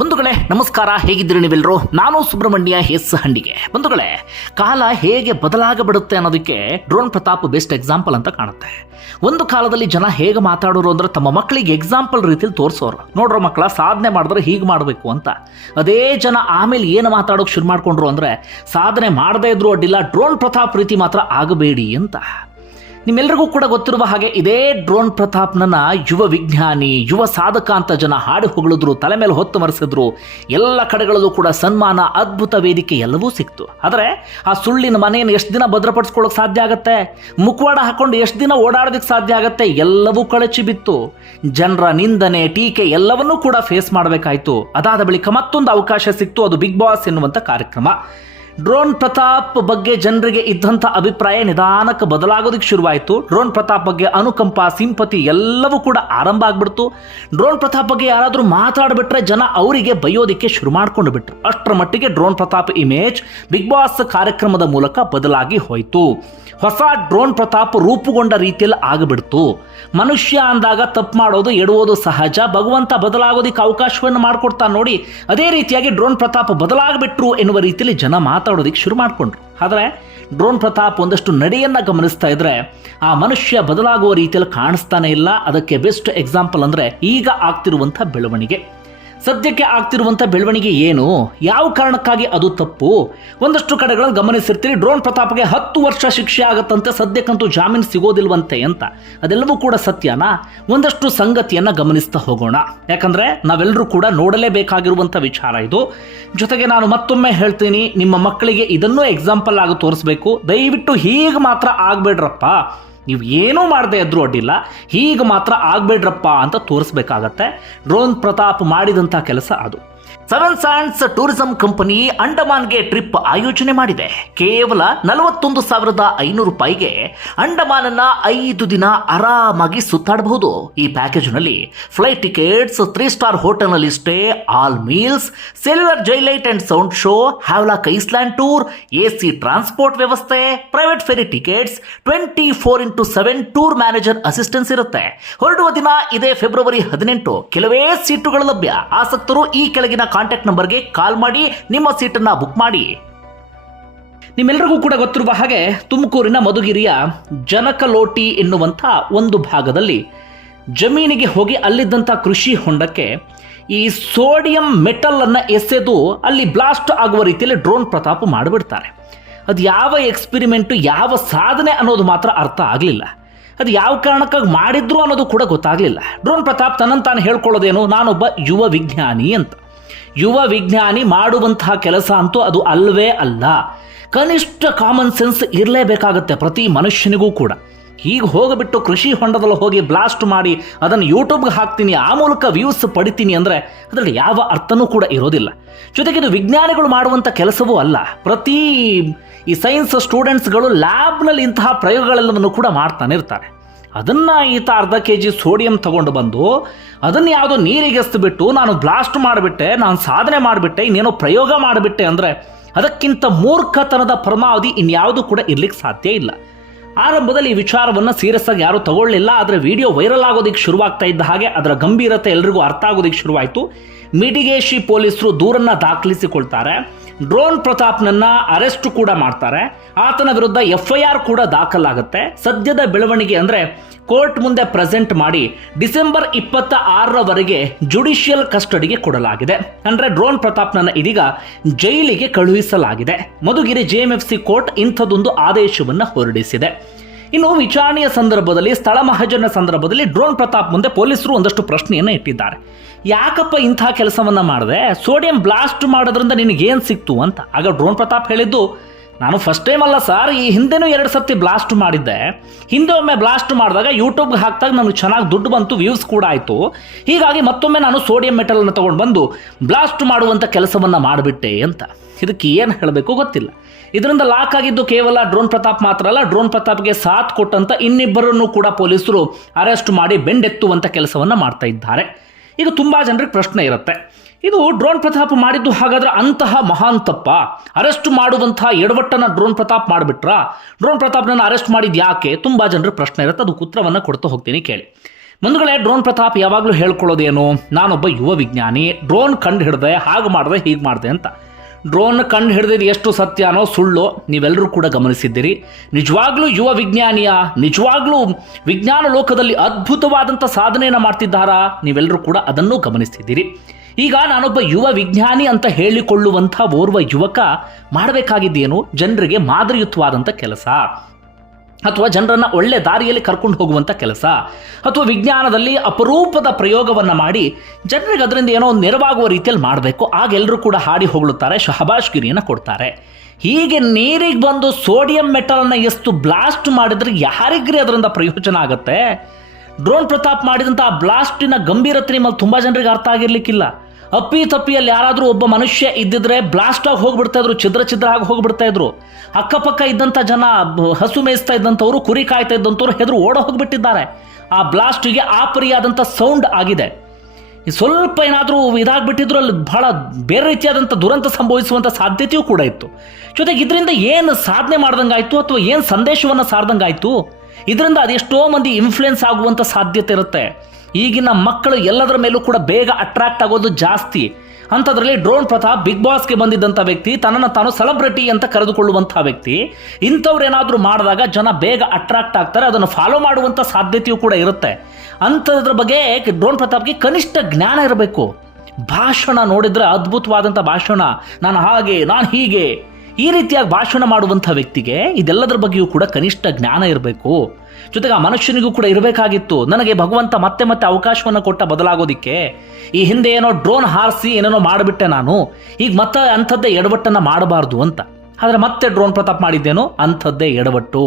ಬಂಧುಗಳೇ, ನಮಸ್ಕಾರ. ಹೇಗಿದ್ದೀರಿ ನೀವೆಲ್ಲರೂ? ನಾನು ಸುಬ್ರಹ್ಮಣ್ಯ ಎಸ್ ಹಂಡಿಗೆ. ಬಂಧುಗಳೇ, ಕಾಲ ಹೇಗೆ ಬದಲಾಗಬಿಡುತ್ತೆ ಅನ್ನೋದಕ್ಕೆ ಡ್ರೋನ್ ಪ್ರತಾಪ್ ಬೆಸ್ಟ್ ಎಕ್ಸಾಂಪಲ್ ಅಂತ ಕಾಣುತ್ತೆ. ಒಂದು ಕಾಲದಲ್ಲಿ ಜನ ಹೇಗೆ ಮಾತಾಡೋರು ಅಂದ್ರೆ ತಮ್ಮ ಮಕ್ಕಳಿಗೆ ಎಕ್ಸಾಂಪಲ್ ರೀತಿಲಿ ತೋರಿಸೋರು. ನೋಡ್ರೋ ಮಕ್ಕಳ, ಸಾಧನೆ ಮಾಡಿದ್ರೆ ಹೀಗೆ ಮಾಡಬೇಕು ಅಂತ. ಅದೇ ಜನ ಆಮೇಲೆ ಏನು ಮಾತಾಡೋಕೆ ಶುರು ಮಾಡ್ಕೊಂಡ್ರು ಅಂದ್ರೆ, ಸಾಧನೆ ಮಾಡದೇ ಇದ್ರು ಅಡ್ಡಿಲ್ಲ, ಡ್ರೋನ್ ಪ್ರತಾಪ್ ರೀತಿ ಮಾತ್ರ ಆಗಬೇಡಿ ಅಂತ. ನಿಮ್ಮೆಲ್ಲರಿಗೂ ಕೂಡ ಗೊತ್ತಿರುವ ಹಾಗೆ ಇದೇ ಡ್ರೋನ್ ಪ್ರತಾಪ್ನನ್ನ ಯುವ ವಿಜ್ಞಾನಿ, ಯುವ ಸಾಧಕ ಅಂತ ಜನ ಹಾಡಿ ಹೊಗಳಿದ್ರು, ತಲೆ ಮೇಲೆ ಹೊತ್ತು ಮರೆಸಿದ್ರು. ಎಲ್ಲ ಕಡೆಗಳಲ್ಲೂ ಕೂಡ ಸನ್ಮಾನ, ಅದ್ಭುತ ವೇದಿಕೆ ಎಲ್ಲವೂ ಸಿಕ್ತು. ಆದರೆ ಆ ಸುಳ್ಳಿನ ಮನೆಯನ್ನು ಎಷ್ಟು ದಿನ ಭದ್ರಪಡಿಸ್ಕೊಳ್ಳೋಕೆ ಸಾಧ್ಯ ಆಗುತ್ತೆ? ಮುಖವಾಡ ಹಾಕೊಂಡು ಎಷ್ಟು ದಿನ ಓಡಾಡೋದಕ್ಕೆ ಸಾಧ್ಯ ಆಗತ್ತೆ? ಎಲ್ಲವೂ ಕಳಚಿ ಬಿತ್ತು. ಜನರ ನಿಂದನೆ, ಟೀಕೆ ಎಲ್ಲವನ್ನೂ ಕೂಡ ಫೇಸ್ ಮಾಡಬೇಕಾಯಿತು. ಅದಾದ ಬಳಿಕ ಮತ್ತೊಂದು ಅವಕಾಶ ಸಿಕ್ತು, ಅದು ಬಿಗ್ ಬಾಸ್ ಎನ್ನುವಂಥ ಕಾರ್ಯಕ್ರಮ. ಡ್ರೋನ್ ಪ್ರತಾಪ್ ಬಗ್ಗೆ ಜನರಿಗೆ ಇದ್ದಂಥ ಅಭಿಪ್ರಾಯ ನಿಧಾನಕ್ಕೆ ಬದಲಾಗೋದಕ್ಕೆ ಶುರುವಾಯಿತು. ಡ್ರೋನ್ ಪ್ರತಾಪ್ ಬಗ್ಗೆ ಅನುಕಂಪ, ಸಿಂಪತಿ ಎಲ್ಲವೂ ಕೂಡ ಆರಂಭ ಆಗ್ಬಿಡ್ತು. ಡ್ರೋನ್ ಪ್ರತಾಪ್ ಬಗ್ಗೆ ಯಾರಾದರೂ ಮಾತಾಡಿಬಿಟ್ರೆ ಜನ ಅವರಿಗೆ ಬೈಯೋದಿಕ್ಕೆ ಶುರು ಮಾಡ್ಕೊಂಡು ಬಿಟ್ರು. ಅಷ್ಟರ ಮಟ್ಟಿಗೆ drone Pratap image Big Boss ಕಾರ್ಯಕ್ರಮದ ಮೂಲಕ ಬದಲಾಗಿ ಹೋಯಿತು. ಹೊಸ ಡ್ರೋನ್ ಪ್ರತಾಪ್ ರೂಪುಗೊಂಡ ರೀತಿಯಲ್ಲಿ ಆಗಿಬಿಡ್ತು. ಮನುಷ್ಯ ಅಂದಾಗ ತಪ್ಪು ಮಾಡೋದು, ಎಡುವುದು ಸಹಜ. ಭಗವಂತ ಬದಲಾಗೋದಕ್ಕೆ ಅವಕಾಶವನ್ನು ಮಾಡಿಕೊಡ್ತಾನೆ ನೋಡಿ, ಅದೇ ರೀತಿಯಾಗಿ ಡ್ರೋನ್ ಪ್ರತಾಪ್ ಬದಲಾಗ್ಬಿಟ್ರು ಎನ್ನುವ ರೀತಿಯಲ್ಲಿ ಜನ ಮಾತಾಡೋದಕ್ಕೆ ಶುರು ಮಾಡಿಕೊಂಡ್ರು. ಆದರೆ, ಡ್ರೋನ್ ಪ್ರತಾಪ್ ಒಂದಷ್ಟು ನಡೆಯನ್ನ ಗಮನಿಸ್ತಾ ಇದ್ರೆ, ಆ ಮನುಷ್ಯ ಬದಲಾಗುವ ರೀತಿಯಲ್ಲಿ ಕಾಣಿಸ್ತಾನೆ ಇಲ್ಲ. ಅದಕ್ಕೆ ಬೆಸ್ಟ್ ಎಕ್ಸಾಂಪಲ್ ಅಂದರೆ ಈಗ ಆಗ್ತಿರುವಂಥ ಬೆಳವಣಿಗೆ. ಸದ್ಯಕ್ಕೆ ಆಗ್ತಿರುವಂಥ ಬೆಳವಣಿಗೆ ಏನು? ಯಾವ ಕಾರಣಕ್ಕಾಗಿ ಅದು ತಪ್ಪು? ಒಂದಷ್ಟು ಕಡೆಗಳಲ್ಲಿ ಗಮನಿಸಿರ್ತೀರಿ, ಡ್ರೋನ್ ಪ್ರತಾಪ್ಗೆ ಹತ್ತು ವರ್ಷ ಶಿಕ್ಷೆ ಆಗತ್ತಂತೆ, ಸದ್ಯಕ್ಕಂತೂ ಜಾಮೀನು ಸಿಗೋದಿಲ್ವಂತೆ ಅಂತ. ಅದೆಲ್ಲವೂ ಕೂಡ ಸತ್ಯನಾ? ಒಂದಷ್ಟು ಸಂಗತಿಯನ್ನು ಗಮನಿಸ್ತಾ ಹೋಗೋಣ. ಯಾಕಂದರೆ ನಾವೆಲ್ಲರೂ ಕೂಡ ನೋಡಲೇಬೇಕಾಗಿರುವಂಥ ವಿಚಾರ ಇದು. ಜೊತೆಗೆ ನಾನು ಮತ್ತೊಮ್ಮೆ ಹೇಳ್ತೀನಿ, ನಿಮ್ಮ ಮಕ್ಕಳಿಗೆ ಇದನ್ನೂ ಎಕ್ಸಾಂಪಲ್ ಆಗಿ ತೋರಿಸ್ಬೇಕು. ದಯವಿಟ್ಟು ಹೀಗೆ ಮಾತ್ರ ಆಗ್ಬೇಡ್ರಪ್ಪ. ನೀವು ಏನೂ ಮಾಡದೆ ಇದ್ರೂ ಅಡ್ಡಿಲ್ಲ. ಹೀಗೆ ಮಾತ್ರ ಆಗ್ಬೇಡ್ರಪ್ಪ ಅಂತ ತೋರಿಸ್ಬೇಕಾಗತ್ತೆ. ಡ್ರೋನ್ ಪ್ರತಾಪ್ ಮಾಡಿದಂಥ ಕೆಲಸ ಅದು. ಸೆವೆನ್ ಸ್ಯಾಂಡ್ಸ್ ಟೂರಿಸಂ ಕಂಪನಿ ಅಂಡಮಾನ್ಗೆ ಟ್ರಿಪ್ ಆಯೋಜನೆ ಮಾಡಿದೆ. ಕೇವಲ ನಲವತ್ತೊಂದು ಸಾವಿರದ ಐನೂರು ರೂಪಾಯಿಗೆ ಅನ್ನ ಐದು ದಿನ ಆರಾಮಾಗಿ ಸುತ್ತಾಡಬಹುದು. ಈ ಪ್ಯಾಕೇಜ್ನಲ್ಲಿ ಫ್ಲೈಟ್ ಟಿಕೆಟ್ಸ್ ತ್ರೀ ಸ್ಟಾರ್ ಹೋಟೆಲ್ನಲ್ಲಿ stay, all meals, Cellular jail light and sound show Havelock island tour AC transport ವ್ಯವಸ್ಥೆ, private ferry tickets, twenty four into seven tour manager assistance ಇರುತ್ತೆ. ಹೊರಡುವ ದಿನ ಇದೇ ಫೆಬ್ರವರಿ ಹದಿನೆಂಟು. ಕೆಲವೇ ಸೀಟುಗಳು ಲಭ್ಯ. ಆಸಕ್ತರು ಈ ಕೆಳಗಿನ ಕಾಂಟ್ಯಾಕ್ಟ್ ನಂಬರ್ಗೆ ಕಾಲ್ ಮಾಡಿ, ನಿಮ್ಮ ಸೀಟನ್ನ ಬುಕ್ ಮಾಡಿ. ನಿಮ್ಮೆಲ್ಲರಿಗೂ ಕೂಡ ಗೊತ್ತಿರುವ ಹಾಗೆ ತುಮಕೂರಿನ ಮಧುಗಿರಿಯ ಜನಕಲೋಟಿ ಎನ್ನುವಂಥ ಒಂದು ಭಾಗದಲ್ಲಿ ಜಮೀನಿಗೆ ಹೋಗಿ ಅಲ್ಲಿದ್ದಂಥ ಕೃಷಿ ಹೊಂಡಕ್ಕೆ ಈ ಸೋಡಿಯಂ ಮೆಟಲ್ ಅನ್ನ ಎಸೆದು ಅಲ್ಲಿ ಬ್ಲಾಸ್ಟ್ ಆಗುವ ರೀತಿಯಲ್ಲಿ ಡ್ರೋನ್ ಪ್ರತಾಪ ಮಾಡಿಬಿಡ್ತಾರೆ. ಅದು ಯಾವ ಎಕ್ಸ್ಪಿರಿಮೆಂಟು ಯಾವ ಸಾಧನೆ ಅನ್ನೋದು ಮಾತ್ರ ಅರ್ಥ ಆಗಲಿಲ್ಲ. ಅದು ಯಾವ ಕಾರಣಕ್ಕಾಗಿ ಮಾಡಿದ್ರು ಅನ್ನೋದು ಕೂಡ ಗೊತ್ತಾಗಲಿಲ್ಲ. ಡ್ರೋನ್ ಪ್ರತಾಪ್ ತನ್ನಂತಾನು ತಾನು ಹೇಳ್ಕೊಳ್ಳೋದೇನು, ನಾನೊಬ್ಬ ಯುವ ವಿಜ್ಞಾನಿ ಅಂತ. ಯುವ ವಿಜ್ಞಾನಿ ಮಾಡುವಂತಹ ಕೆಲಸ ಅಂತೂ ಅದು ಅಲ್ವೇ ಅಲ್ಲ. ಕನಿಷ್ಠ ಕಾಮನ್ ಸೆನ್ಸ್ ಇರಲೇಬೇಕಾಗತ್ತೆ ಪ್ರತಿ ಮನುಷ್ಯನಿಗೂ ಕೂಡ. ಹೀಗೆ ಹೋಗಿಬಿಟ್ಟು ಕೃಷಿ ಹೊಂಡದಲ್ಲಿ ಹೋಗಿ ಬ್ಲಾಸ್ಟ್ ಮಾಡಿ ಅದನ್ನು ಯೂಟ್ಯೂಬ್ಗೆ ಹಾಕ್ತೀನಿ, ಆ ಮೂಲಕ ವ್ಯೂಸ್ ಪಡಿತೀನಿ ಅಂದರೆ ಅದರಲ್ಲಿ ಯಾವ ಅರ್ಥನೂ ಕೂಡ ಇರೋದಿಲ್ಲ. ಜೊತೆಗೆ ಇದು ವಿಜ್ಞಾನಿಗಳು ಮಾಡುವಂಥ ಕೆಲಸವೂ ಅಲ್ಲ. ಪ್ರತಿ ಈ ಸೈನ್ಸ್ ಸ್ಟೂಡೆಂಟ್ಸ್ಗಳು ಲ್ಯಾಬ್ನಲ್ಲಿ ಇಂತಹ ಪ್ರಯೋಗಗಳೆಲ್ಲವನ್ನು ಕೂಡ ಮಾಡ್ತಾನೆ ಇರ್ತಾರೆ. ಅದನ್ನು ಈತ ಅರ್ಧ ಕೆ ಜಿ ಸೋಡಿಯಂ ತಗೊಂಡು ಬಂದು ಅದನ್ನು ಯಾವುದೋ ನೀರಿಗೆ ಬಿಟ್ಟು ನಾನು ಬ್ಲಾಸ್ಟ್ ಮಾಡಿಬಿಟ್ಟೆ, ನಾನು ಸಾಧನೆ ಮಾಡಿಬಿಟ್ಟೆ, ಇನ್ನೇನೋ ಪ್ರಯೋಗ ಮಾಡಿಬಿಟ್ಟೆ ಅಂದರೆ ಅದಕ್ಕಿಂತ ಮೂರ್ಖತನದ ಪರಮಾವಧಿ ಇನ್ಯಾವುದು ಕೂಡ ಇರ್ಲಿಕ್ಕೆ ಸಾಧ್ಯ ಇಲ್ಲ. ಆರಂಭದಲ್ಲಿ ಈ ವಿಚಾರವನ್ನು ಸೀರಿಯಸ್ ಆಗಿ ಯಾರೂ ತಗೊಳ್ಳಿಲ್ಲ, ಆದರೆ ವಿಡಿಯೋ ವೈರಲ್ ಆಗೋದಕ್ಕೆ ಶುರುವಾಗ್ತಾ ಇದ್ದ ಹಾಗೆ ಅದರ ಗಂಭೀರತೆ ಎಲ್ರಿಗೂ ಅರ್ಥ ಆಗೋದಕ್ಕೆ ಶುರುವಾಯಿತು. ಮಿಡಿಗೇಶಿ ಪೊಲೀಸರು ದೂರನ್ನ ದಾಖಲಿಸಿಕೊಳ್ತಾರೆ. ಡ್ರೋನ್ ಪ್ರತಾಪ್ನನ್ನ ಅರೆಸ್ಟ್ ಕೂಡ ಮಾಡ್ತಾರೆ. ಆತನ ವಿರುದ್ಧ ಎಫ್ಐಆರ್ ಕೂಡ ದಾಖಲಾಗುತ್ತೆ. ಸದ್ಯದ ಬೆಳವಣಿಗೆ ಅಂದ್ರೆ ಕೋರ್ಟ್ ಮುಂದೆ ಪ್ರೆಸೆಂಟ್ ಮಾಡಿ ಡಿಸೆಂಬರ್ ಇಪ್ಪತ್ತ ಆರರವರೆಗೆ ಜುಡಿಷಿಯಲ್ ಕಸ್ಟಡಿಗೆ ಕೊಡಲಾಗಿದೆ. ಅಂದ್ರೆ ಡ್ರೋನ್ ಪ್ರತಾಪ್ನನ್ನ ಇದೀಗ ಜೈಲಿಗೆ ಕಳುಹಿಸಲಾಗಿದೆ. ಮಧುಗಿರಿ ಜೆಎಂಎಫ್ಸಿ ಕೋರ್ಟ್ ಇಂಥದೊಂದು ಆದೇಶವನ್ನು ಹೊರಡಿಸಿದೆ. ಇನ್ನು ವಿಚಾರಣೆಯ ಸಂದರ್ಭದಲ್ಲಿ, ಸ್ಥಳ ಮಹಜನ ಸಂದರ್ಭದಲ್ಲಿ ಡ್ರೋನ್ ಪ್ರತಾಪ್ ಮುಂದೆ ಪೊಲೀಸರು ಒಂದಷ್ಟು ಪ್ರಶ್ನೆಯನ್ನು ಇಟ್ಟಿದ್ದಾರೆ. ಯಾಕಪ್ಪ ಇಂಥ ಕೆಲಸವನ್ನ ಮಾಡಿದೆ? ಸೋಡಿಯಂ ಬ್ಲಾಸ್ಟ್ ಮಾಡೋದ್ರಿಂದ ನಿನಗೇನು ಸಿಕ್ತು ಅಂತ. ಆಗ ಡ್ರೋನ್ ಪ್ರತಾಪ್ ಹೇಳಿದ್ದು, ನಾನು ಫಸ್ಟ್ ಟೈಮ್ ಅಲ್ಲ ಸರ್ ಈ ಹಿಂದೆನೂ ಎರಡು ಸರ್ತಿ ಬ್ಲಾಸ್ಟ್ ಮಾಡಿದ್ದೆ. ಹಿಂದೆ ಒಮ್ಮೆ ಬ್ಲಾಸ್ಟ್ ಮಾಡಿದಾಗ ಯೂಟ್ಯೂಬ್ಗೆ ಹಾಕಿದಾಗ ನನಗೆ ಚೆನ್ನಾಗಿ ದುಡ್ಡು ಬಂತು ವ್ಯೂಸ್ ಕೂಡ ಆಯಿತು. ಹೀಗಾಗಿ ಮತ್ತೊಮ್ಮೆ ನಾನು ಸೋಡಿಯಂ ಮೆಟಲನ್ನು ತೊಗೊಂಡು ಬಂದು ಬ್ಲಾಸ್ಟ್ ಮಾಡುವಂಥ ಕೆಲಸವನ್ನು ಮಾಡಿಬಿಟ್ಟೆ ಅಂತ. ಇದಕ್ಕೆ ಏನು ಹೇಳಬೇಕು ಗೊತ್ತಿಲ್ಲ. ಇದರಿಂದ ಲಾಕ್ ಆಗಿದ್ದು ಕೇವಲ ಡ್ರೋನ್ ಪ್ರತಾಪ್ ಮಾತ್ರ ಅಲ್ಲ ಡ್ರೋನ್ ಪ್ರತಾಪ್ಗೆ ಸಾಥ್ ಕೊಟ್ಟಂತ ಇನ್ನಿಬ್ಬರನ್ನು ಕೂಡ ಪೊಲೀಸರು ಅರೆಸ್ಟ್ ಮಾಡಿ ಬೆಂಡೆತ್ತುವಂಥ ಕೆಲಸವನ್ನು ಮಾಡ್ತಾ ಇದ್ದಾರೆ. ಈಗ ತುಂಬ ಜನರಿಗೆ ಪ್ರಶ್ನೆ ಇರುತ್ತೆ. ಇದು ಡ್ರೋನ್ ಪ್ರತಾಪ್ ಮಾಡಿದ್ದು ಹಾಗಾದ್ರೆ ಅಂತಹ ಮಹಾನ್ ತಪ್ಪ? ಅರೆಸ್ಟ್ ಮಾಡುವಂತಹ ಎಡವಟ್ಟನ ಡ್ರೋನ್ ಪ್ರತಾಪ್ ಮಾಡಿಬಿಟ್ರಾ? ಡ್ರೋನ್ ಪ್ರತಾಪ್ನನ್ನು ಅರೆಸ್ಟ್ ಮಾಡಿದ್ ಯಾಕೆ? ತುಂಬ ಜನರ ಪ್ರಶ್ನೆ ಇರುತ್ತೆ. ಅದಕ್ಕೆ ಉತ್ತರವನ್ನು ಕೊಡ್ತಾ ಹೋಗ್ತೀನಿ, ಕೇಳಿ. ಮುಂದುಗಡೆ ಡ್ರೋನ್ ಪ್ರತಾಪ್ ಯಾವಾಗಲೂ ಹೇಳ್ಕೊಳ್ಳೋದೇನು? ನಾನೊಬ್ಬ ಯುವ ವಿಜ್ಞಾನಿ ಡ್ರೋನ್ ಕಂಡು ಹಿಡ್ದೆ ಹಾಗೆ ಮಾಡಿದೆ, ಹೀಗೆ ಮಾಡಿದೆ ಅಂತ. ಡ್ರೋನ್ ಕಂಡು ಹಿಡಿದಿದ್ದು ಎಷ್ಟು ಸತ್ಯನೋ ಸುಳ್ಳು ನೀವೆಲ್ಲರೂ ಕೂಡ ಗಮನಿಸಿದ್ದೀರಿ. ನಿಜವಾಗ್ಲೂ ಯುವ ವಿಜ್ಞಾನಿಯ, ನಿಜವಾಗ್ಲೂ ವಿಜ್ಞಾನ ಲೋಕದಲ್ಲಿ ಅದ್ಭುತವಾದಂಥ ಸಾಧನೆಯನ್ನು ಮಾಡ್ತಿದ್ದಾರಾ? ನೀವೆಲ್ಲರೂ ಕೂಡ ಅದನ್ನು ಗಮನಿಸ್ತಿದ್ದೀರಿ. ಈಗ ನಾನೊಬ್ಬ ಯುವ ವಿಜ್ಞಾನಿ ಅಂತ ಹೇಳಿಕೊಳ್ಳುವಂಥ ಓರ್ವ ಯುವಕ ಮಾಡಬೇಕಾಗಿದ್ದೇನು? ಜನರಿಗೆ ಮಾದರಿಯುತವಾದಂಥ ಕೆಲಸ. ಅಥವಾ ಜನರನ್ನು ಒಳ್ಳೆ ದಾರಿಯಲ್ಲಿ ಕರ್ಕೊಂಡು ಹೋಗುವಂಥ ಕೆಲಸ, ಅಥವಾ ವಿಜ್ಞಾನದಲ್ಲಿ ಅಪರೂಪದ ಪ್ರಯೋಗವನ್ನು ಮಾಡಿ ಜನರಿಗೆ ಅದರಿಂದ ಏನೋ ನೆರವಾಗುವ ರೀತಿಯಲ್ಲಿ ಮಾಡಬೇಕು. ಆಗ ಎಲ್ಲರೂ ಕೂಡ ಹಾಡಿ ಹೊಗಳುತ್ತಾರೆ, ಶಹಬಾಷ್ಗಿರಿಯನ್ನು ಕೊಡ್ತಾರೆ. ಹೀಗೆ ನೀರಿಗೆ ಬಂದು ಸೋಡಿಯಂ ಮೆಟಲನ್ನು ಎಷ್ಟು ಬ್ಲಾಸ್ಟ್ ಮಾಡಿದ್ರೆ ಯಾರಿಗ್ರಿ ಅದರಿಂದ ಪ್ರಯೋಜನ ಆಗುತ್ತೆ? ಡ್ರೋನ್ ಪ್ರತಾಪ್ ಮಾಡಿದಂಥ ಬ್ಲಾಸ್ಟಿನ ಗಂಭೀರತೆ ನಿಮ್ಮಲ್ಲಿ ತುಂಬ ಜನರಿಗೆ ಅರ್ಥ ಆಗಿರ್ಲಿಕ್ಕಿಲ್ಲ. ಅಪ್ಪಿ ತಪ್ಪಿಯಲ್ಲಿ ಯಾರಾದರೂ ಒಬ್ಬ ಮನುಷ್ಯ ಇದ್ದಿದ್ರೆ ಬ್ಲಾಸ್ಟ್ ಆಗಿ ಹೋಗ್ಬಿಡ್ತಾ ಇದ್ರು, ಛಿದ್ರ ಛಿದ್ರ ಆಗಿ ಹೋಗ್ಬಿಡ್ತಾ ಇದ್ರು. ಅಕ್ಕಪಕ್ಕ ಇದ್ದಂಥ ಜನ, ಹಸು ಮೇಯಿಸ್ತಾ ಇದ್ದಂಥವ್ರು ಕುರಿ ಕಾಯ್ತಾ ಇದ್ದಂಥವ್ರು ಹೆದರು ಓಡ ಹೋಗ್ಬಿಟ್ಟಿದ್ದಾರೆ. ಆ ಬ್ಲಾಸ್ಟಿಗೆ ಆ ಪರಿಯಾದಂಥ ಸೌಂಡ್ ಆಗಿದೆ. ಸ್ವಲ್ಪ ಏನಾದರೂ ಇದಾಗ್ಬಿಟ್ಟಿದ್ರು, ಅಲ್ಲಿ ಬಹಳ ಬೇರೆ ರೀತಿಯಾದಂಥ ದುರಂತ ಸಂಭವಿಸುವಂಥ ಸಾಧ್ಯತೆಯೂ ಕೂಡ ಇತ್ತು. ಜೊತೆಗೆ ಇದರಿಂದ ಏನು ಸಾಧನೆ ಮಾಡ್ದಂಗಾಯ್ತು ಅಥವಾ ಏನು ಸಂದೇಶವನ್ನು ಸಾರ್ದಂಗಾಯ್ತು? ಇದರಿಂದ ಅದೆಷ್ಟೋ ಮಂದಿ ಇನ್ಫ್ಲುಯೆನ್ಸ್ ಆಗುವಂಥ ಸಾಧ್ಯತೆ ಇರುತ್ತೆ. ಈಗಿನ ಮಕ್ಕಳು ಎಲ್ಲದರ ಮೇಲೂ ಕೂಡ ಬೇಗ ಅಟ್ರಾಕ್ಟ್ ಆಗೋದು ಜಾಸ್ತಿ. ಅಂಥದ್ರಲ್ಲಿ ಡ್ರೋನ್ ಪ್ರತಾಪ್ ಬಿಗ್ ಬಾಸ್ಗೆ ಬಂದಿದ್ದಂಥ ವ್ಯಕ್ತಿ, ತನ್ನನ್ನು ತಾನು ಸೆಲೆಬ್ರಿಟಿ ಅಂತ ಕರೆದುಕೊಳ್ಳುವಂಥ ವ್ಯಕ್ತಿ. ಇಂಥವ್ರೇನಾದರೂ ಮಾಡಿದಾಗ ಜನ ಬೇಗ ಅಟ್ರಾಕ್ಟ್ ಆಗ್ತಾರೆ, ಅದನ್ನು ಫಾಲೋ ಮಾಡುವಂಥ ಸಾಧ್ಯತೆಯೂ ಕೂಡ ಇರುತ್ತೆ. ಅಂಥದ್ರ ಬಗ್ಗೆ ಡ್ರೋನ್ ಪ್ರತಾಪ್ಗೆ ಕನಿಷ್ಠ ಜ್ಞಾನ ಇರಬೇಕು. ಭಾಷಣ ನೋಡಿದ್ರೆ ಅದ್ಭುತವಾದಂಥ ಭಾಷಣ. ನಾನು ಹಾಗೆ, ನಾನು ಹೀಗೆ. ಈ ರೀತಿಯಾಗಿ ಭಾಷಣ ಮಾಡುವಂಥ ವ್ಯಕ್ತಿಗೆ ಇದೆಲ್ಲದರ ಬಗ್ಗೆಯೂ ಕೂಡ ಕನಿಷ್ಠ ಜ್ಞಾನ ಇರಬೇಕು. ಜೊತೆಗೆ ಆ ಮನುಷ್ಯನಿಗೂ ಕೂಡ ಇರಬೇಕಾಗಿತ್ತು. ನನಗೆ ಭಗವಂತ ಮತ್ತೆ ಮತ್ತೆ ಅವಕಾಶವನ್ನು ಕೊಟ್ಟ ಬದಲಾಗೋದಿಕ್ಕೆ. ಈ ಹಿಂದೆ ಏನೋ ಡ್ರೋನ್ ಹಾರಿಸಿ ಏನೇನೋ ಮಾಡಿಬಿಟ್ಟೆ ನಾನು. ಈಗ ಮತ್ತೆ ಅಂಥದ್ದೇ ಎಡವಟ್ಟನ್ನು ಮಾಡಬಾರ್ದು ಅಂತ. ಆದರೆ ಮತ್ತೆ ಡ್ರೋನ್ ಪ್ರತಾಪ್ ಮಾಡಿದ್ದೇನು? ಅಂಥದ್ದೇ ಎಡವಟ್ಟು.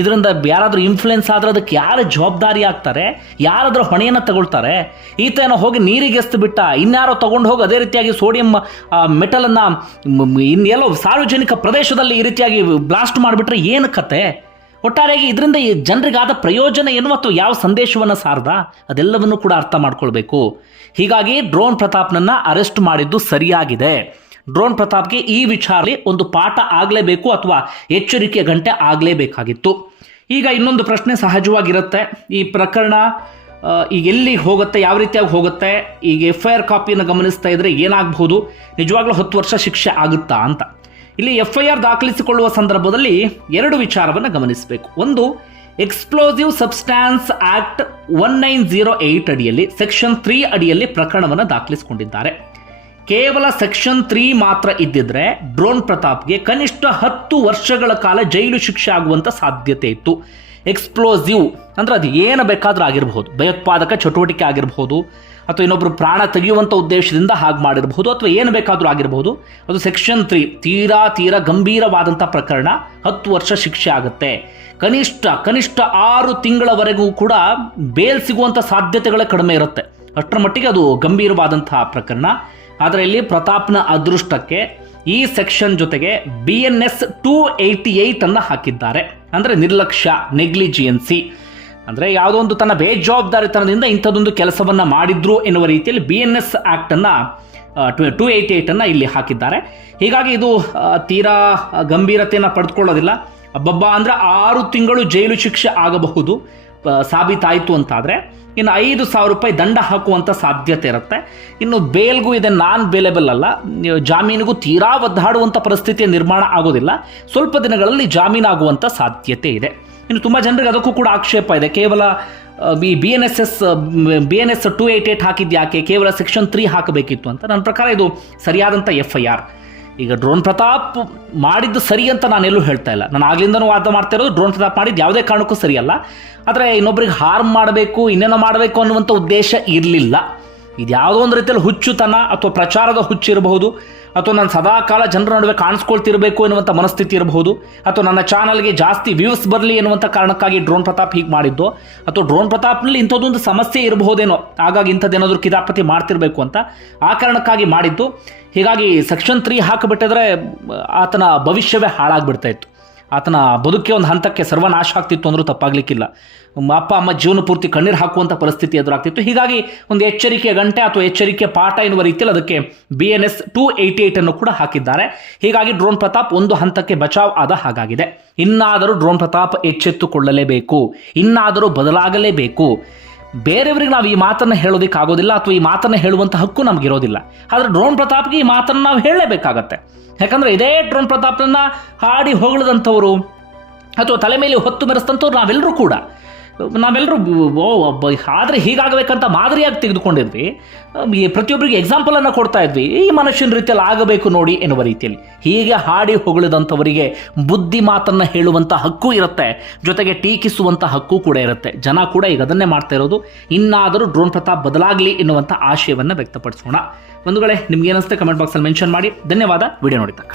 ಇದರಿಂದ ಯಾರಾದರೂ ಇನ್ಫ್ಲುಯೆನ್ಸ್ ಆದರೆ ಅದಕ್ಕೆ ಯಾರು ಜವಾಬ್ದಾರಿ ಆಗ್ತಾರೆ? ಯಾರಾದರೂ ಹೊಣೆಯನ್ನು ತಗೊಳ್ತಾರೆ? ಈತ ಏನೋ ಹೋಗಿ ನೀರಿಗೆ ಬಿಟ್ಟ, ಇನ್ಯಾರೋ ತೊಗೊಂಡು ಹೋಗಿ ಅದೇ ರೀತಿಯಾಗಿ ಸೋಡಿಯಂ ಮೆಟಲನ್ನು ಇನ್ನೆಲ್ಲೋ ಸಾರ್ವಜನಿಕ ಪ್ರದೇಶದಲ್ಲಿ ಈ ರೀತಿಯಾಗಿ ಬ್ಲಾಸ್ಟ್ ಮಾಡಿಬಿಟ್ರೆ ಏನು ಕತೆ? ಒಟ್ಟಾರೆಯಾಗಿ ಇದರಿಂದ ಜನರಿಗಾದ ಪ್ರಯೋಜನ ಏನು ಮತ್ತು ಯಾವ ಸಂದೇಶವನ್ನು ಸಾರ್ದ? ಅದೆಲ್ಲವನ್ನು ಕೂಡ ಅರ್ಥ ಮಾಡ್ಕೊಳ್ಬೇಕು. ಹೀಗಾಗಿ ಡ್ರೋನ್ ಪ್ರತಾಪ್ನನ್ನು ಅರೆಸ್ಟ್ ಮಾಡಿದ್ದು ಸರಿಯಾಗಿದೆ. ಡ್ರೋನ್ ಪ್ರತಾಪ್ಗೆ ಈ ವಿಚಾರದಲ್ಲಿ ಒಂದು ಪಾಠ ಆಗಲೇಬೇಕು ಅಥವಾ ಎಚ್ಚರಿಕೆ ಗಂಟೆ ಆಗಲೇಬೇಕಾಗಿತ್ತು. ಈಗ ಇನ್ನೊಂದು ಪ್ರಶ್ನೆ ಸಹಜವಾಗಿರುತ್ತೆ. ಈ ಪ್ರಕರಣ ಈಗ ಎಲ್ಲಿ ಹೋಗುತ್ತೆ, ಯಾವ ರೀತಿಯಾಗಿ ಹೋಗುತ್ತೆ, ಈಗ ಎಫ್ ಐ ಆರ್ ಕಾಪಿಯನ್ನು ಗಮನಿಸ್ತಾ ಇದ್ರೆ ಏನಾಗಬಹುದು, ನಿಜವಾಗ್ಲೂ ಹತ್ತು ವರ್ಷ ಶಿಕ್ಷೆ ಆಗುತ್ತಾ ಅಂತ. ಇಲ್ಲಿ ಎಫ್ ಐ ಆರ್ ದಾಖಲಿಸಿಕೊಳ್ಳುವ ಸಂದರ್ಭದಲ್ಲಿ ಎರಡು ವಿಚಾರವನ್ನು ಗಮನಿಸಬೇಕು. ಒಂದು, explosive substance act one nine zero eight ಅಡಿಯಲ್ಲಿ, ಸೆಕ್ಷನ್ ತ್ರೀ ಅಡಿಯಲ್ಲಿ ಪ್ರಕರಣವನ್ನು ದಾಖಲಿಸಿಕೊಂಡಿದ್ದಾರೆ. ಕೇವಲ ಸೆಕ್ಷನ್ ತ್ರೀ ಮಾತ್ರ ಇದ್ದಿದ್ರೆ ಡ್ರೋನ್ ಪ್ರತಾಪ್ಗೆ ಕನಿಷ್ಠ ಹತ್ತು ವರ್ಷಗಳ ಕಾಲ ಜೈಲು ಶಿಕ್ಷೆ ಆಗುವಂತ ಸಾಧ್ಯತೆ ಇತ್ತು. ಎಕ್ಸ್ಪ್ಲೋಸಿವ್ ಅಂದ್ರೆ ಅದು ಏನು ಬೇಕಾದರೂ ಆಗಿರಬಹುದು. ಭಯೋತ್ಪಾದಕ ಚಟುವಟಿಕೆ ಆಗಿರಬಹುದು ಅಥವಾ ಇನ್ನೊಬ್ರು ಪ್ರಾಣ ತೆಗೆಯುವಂಥ ಉದ್ದೇಶದಿಂದ ಹಾಗೆ ಮಾಡಿರಬಹುದು ಅಥವಾ ಏನು ಬೇಕಾದರೂ ಆಗಿರಬಹುದು. ಅದು ಸೆಕ್ಷನ್ ತ್ರೀ ತೀರಾ ತೀರಾ ಗಂಭೀರವಾದಂಥ ಪ್ರಕರಣ. ಹತ್ತು ವರ್ಷ ಶಿಕ್ಷೆ ಆಗುತ್ತೆ. ಕನಿಷ್ಠ ಕನಿಷ್ಠ ಆರು ತಿಂಗಳವರೆಗೂ ಕೂಡ ಬೇಲ್ ಸಿಗುವಂಥ ಸಾಧ್ಯತೆಗಳೇ ಕಡಿಮೆ ಇರುತ್ತೆ. ಅಷ್ಟರ ಮಟ್ಟಿಗೆ ಅದು ಗಂಭೀರವಾದಂತಹ ಪ್ರಕರಣ. ಆದರೆ ಇಲ್ಲಿ ಪ್ರತಾಪ್ನ ಅದೃಷ್ಟಕ್ಕೆ ಈ ಸೆಕ್ಷನ್ ಜೊತೆಗೆ B N S two eighty eight ಅನ್ನು ಹಾಕಿದ್ದಾರೆ. ಅಂದರೆ ನಿರ್ಲಕ್ಷ್ಯ ನೆಗ್ಲಿಜಿಯನ್ಸಿ ಅಂದರೆ ಯಾವುದೋ ಒಂದು ತನ್ನ ಬೇಜವಾಬ್ದಾರಿತನದಿಂದ ಇಂಥದ್ದೊಂದು ಕೆಲಸವನ್ನು ಮಾಡಿದ್ರು ಎನ್ನುವ ರೀತಿಯಲ್ಲಿ ಬಿ ಎನ್ ಎಸ್ ಆ್ಯಕ್ಟನ್ನು ಟು ಏಯ್ಟಿ ಏಯ್ಟನ್ನು ಇಲ್ಲಿ ಹಾಕಿದ್ದಾರೆ. ಹೀಗಾಗಿ ಇದು ತೀರಾ ಗಂಭೀರತೆಯನ್ನು ಪಡೆದುಕೊಳ್ಳೋದಿಲ್ಲ ಅಬ್ಬಬ್ಬ, ಅಂದರೆ ಆರು ತಿಂಗಳು ಜೈಲು ಶಿಕ್ಷೆ ಆಗಬಹುದು. ಸಾಬೀತಾಯಿತು ಅಂತಾದರೆ ಇನ್ನು ಐದು ಸಾವಿರ ರೂಪಾಯಿ ದಂಡ ಹಾಕುವಂಥ ಸಾಧ್ಯತೆ ಇರುತ್ತೆ. ಇನ್ನು ಬೇಲ್ಗೂ ಇದೆ ನಾನ್ ಬೇಲೆಬಲ್ ಅಲ್ಲ. ಜಾಮೀನಿಗೂ ತೀರಾ ಒದ್ದಾಡುವಂಥ ಪರಿಸ್ಥಿತಿಯ ನಿರ್ಮಾಣ ಆಗೋದಿಲ್ಲ. ಸ್ವಲ್ಪ ದಿನಗಳಲ್ಲಿ ಜಾಮೀನಾಗುವಂಥ ಸಾಧ್ಯತೆ ಇದೆ. ಇನ್ನು ತುಂಬ ಜನರಿಗೆ ಅದಕ್ಕೂ ಕೂಡ ಆಕ್ಷೇಪ ಇದೆ. ಕೇವಲ ಈ B N S S B N S two eight eight ಹಾಕಿದ್ದು ಯಾಕೆ ಕೇವಲ ಸೆಕ್ಷನ್ ತ್ರೀ ಹಾಕಬೇಕಿತ್ತು ಅಂತ. ನನ್ನ ಪ್ರಕಾರ ಇದು ಸರಿಯಾದಂಥ ಎಫ್ ಐ ಆರ್ ಈಗ ಡ್ರೋನ್ ಪ್ರತಾಪ್ ಮಾಡಿದ್ದು ಸರಿ ಅಂತ ನಾನೆಲ್ಲೂ ಹೇಳ್ತಾ ಇಲ್ಲ. ನಾನು ಆಗ್ಲಿಂದನೂ ವಾದ ಮಾಡ್ತಾ ಇರೋದು ಡ್ರೋನ್ ಪ್ರತಾಪ್ ಮಾಡಿದ್ದು ಯಾವುದೇ ಕಾರಣಕ್ಕೂ ಸರಿಯಲ್ಲ. ಆದರೆ ಇನ್ನೊಬ್ರಿಗೆ ಹಾರ್ಮ್ ಮಾಡಬೇಕು, ಇನ್ನೇನೋ ಮಾಡಬೇಕು ಅನ್ನುವಂಥ ಉದ್ದೇಶ ಇರಲಿಲ್ಲ. ಇದು ಯಾವುದೋ ಒಂದು ರೀತಿಯಲ್ಲಿ ಹುಚ್ಚುತನ ಅಥವಾ ಪ್ರಚಾರದ ಹುಚ್ಚು ಇರಬಹುದು ಅಥವಾ ನಾನು ಸದಾಕಾಲ ಜನರ ನಡುವೆ ಕಾಣಿಸ್ಕೊಳ್ತಿರಬೇಕು ಎನ್ನುವಂಥ ಮನಸ್ಥಿತಿ ಇರಬಹುದು, ಅಥವಾ ನನ್ನ ಚಾನಲ್ಗೆ ಜಾಸ್ತಿ ವ್ಯೂಸ್ ಬರಲಿ ಎನ್ನುವಂಥ ಕಾರಣಕ್ಕಾಗಿ ಡ್ರೋನ್ ಪ್ರತಾಪ್ ಹೀಗೆ ಮಾಡಿದ್ದು, ಅಥವಾ ಡ್ರೋನ್ ಪ್ರತಾಪ್ನಲ್ಲಿ ಇಂಥದ್ದೊಂದು ಸಮಸ್ಯೆ ಇರಬಹುದೇನೋ, ಹಾಗಾಗಿ ಇಂಥದ್ದೇನಾದರೂ ಕಿತಾಪತಿ ಮಾಡ್ತಿರಬೇಕು ಅಂತ ಆ ಕಾರಣಕ್ಕಾಗಿ ಮಾಡಿದ್ದು. ಹೀಗಾಗಿ ಸೆಕ್ಷನ್ ತ್ರೀ ಹಾಕಿಬಿಟ್ಟಿದ್ರೆ ಆತನ ಭವಿಷ್ಯವೇ ಹಾಳಾಗ್ಬಿಡ್ತಾ ಇತ್ತು. ಆತನ ಬದುಕೆ ಒಂದು ಹಂತಕ್ಕೆ ಸರ್ವನಾಶ ಆಗ್ತಿತ್ತು ಅಂದರೂ ತಪ್ಪಾಗಲಿಕ್ಕಿಲ್ಲ. ಅಪ್ಪ, ಅಮ್ಮ ಜೀವನ ಪೂರ್ತಿ ಕಣ್ಣೀರು ಹಾಕುವಂಥ ಪರಿಸ್ಥಿತಿ ಎದುರಾಗ್ತಿತ್ತು. ಹೀಗಾಗಿ ಒಂದು ಎಚ್ಚರಿಕೆ ಗಂಟೆ ಅಥವಾ ಎಚ್ಚರಿಕೆ ಪಾಠ ಎನ್ನುವ ರೀತಿಯಲ್ಲಿ ಅದಕ್ಕೆ B N S two eighty ಏಯ್ಟನ್ನು ಕೂಡ ಹಾಕಿದ್ದಾರೆ. ಹೀಗಾಗಿ ಡ್ರೋನ್ ಪ್ರತಾಪ್ ಒಂದು ಹಂತಕ್ಕೆ ಬಚಾವ್ ಆದ ಹಾಗಾಗಿದೆ. ಇನ್ನಾದರೂ ಡ್ರೋನ್ ಪ್ರತಾಪ್ ಎಚ್ಚೆತ್ತುಕೊಳ್ಳಲೇಬೇಕು. ಇನ್ನಾದರೂ ಬದಲಾಗಲೇಬೇಕು. ಬೇರೆಯವ್ರಿಗೆ ನಾವು ಈ ಮಾತನ್ನು ಹೇಳೋದಕ್ಕೆ ಆಗೋದಿಲ್ಲ ಅಥವಾ ಈ ಮಾತನ್ನು ಹೇಳುವಂಥ ಹಕ್ಕು ನಮಗಿರೋದಿಲ್ಲ. ಆದರೆ ಡ್ರೋನ್ ಪ್ರತಾಪ್ಗೆ ಈ ಮಾತನ್ನು ನಾವು ಹೇಳಲೇಬೇಕಾಗತ್ತೆ. ಯಾಕಂದರೆ ಇದೇ ಡ್ರೋನ್ ಪ್ರತಾಪ್ನ ಹಾಡಿ ಹೊಗಳದಂಥವರು ಅಥವಾ ತಲೆ ಮೇಲೆ ಹೊತ್ತು ಮೆರೆಸಿದಂಥವ್ರು ನಾವೆಲ್ಲರೂ ಕೂಡ. ನಾವೆಲ್ಲರೂ ಓ, ಒಬ್ಬ ಆದರೆ ಹೀಗಾಗಬೇಕಂತ ಮಾದರಿಯಾಗಿ ತೆಗೆದುಕೊಂಡಿದ್ವಿ. ಪ್ರತಿಯೊಬ್ಬರಿಗೆ ಎಕ್ಸಾಂಪಲನ್ನು ಕೊಡ್ತಾ ಇದ್ವಿ. ಈ ಮನುಷ್ಯನ ರೀತಿಯಲ್ಲಿ ಆಗಬೇಕು ನೋಡಿ ಎನ್ನುವ ರೀತಿಯಲ್ಲಿ. ಹೀಗೆ ಹಾಡಿ ಹೊಗಳಿದಂಥವರಿಗೆ ಬುದ್ಧಿ ಮಾತನ್ನು ಹೇಳುವಂಥ ಹಕ್ಕು ಇರುತ್ತೆ. ಜೊತೆಗೆ ಟೀಕಿಸುವಂಥ ಹಕ್ಕು ಕೂಡ ಇರುತ್ತೆ. ಜನ ಕೂಡ ಈಗ ಅದನ್ನೇ ಮಾಡ್ತಾ ಇರೋದು. ಇನ್ನಾದರೂ ಡ್ರೋನ್ ಪ್ರತಾಪ್ ಬದಲಾಗಲಿ ಎನ್ನುವಂಥ ಆಶಯವನ್ನು ವ್ಯಕ್ತಪಡಿಸೋಣ. ಬಂಧುಗಳೇ, ನಿಮ್ಗೆ ಏನಿಸುತ್ತೆ ಕಮೆಂಟ್ ಬಾಕ್ಸಲ್ಲಿ ಮೆನ್ಷನ್ ಮಾಡಿ. ಧನ್ಯವಾದ. ವಿಡಿಯೋ ನೋಡಿ ತಕ್ಕ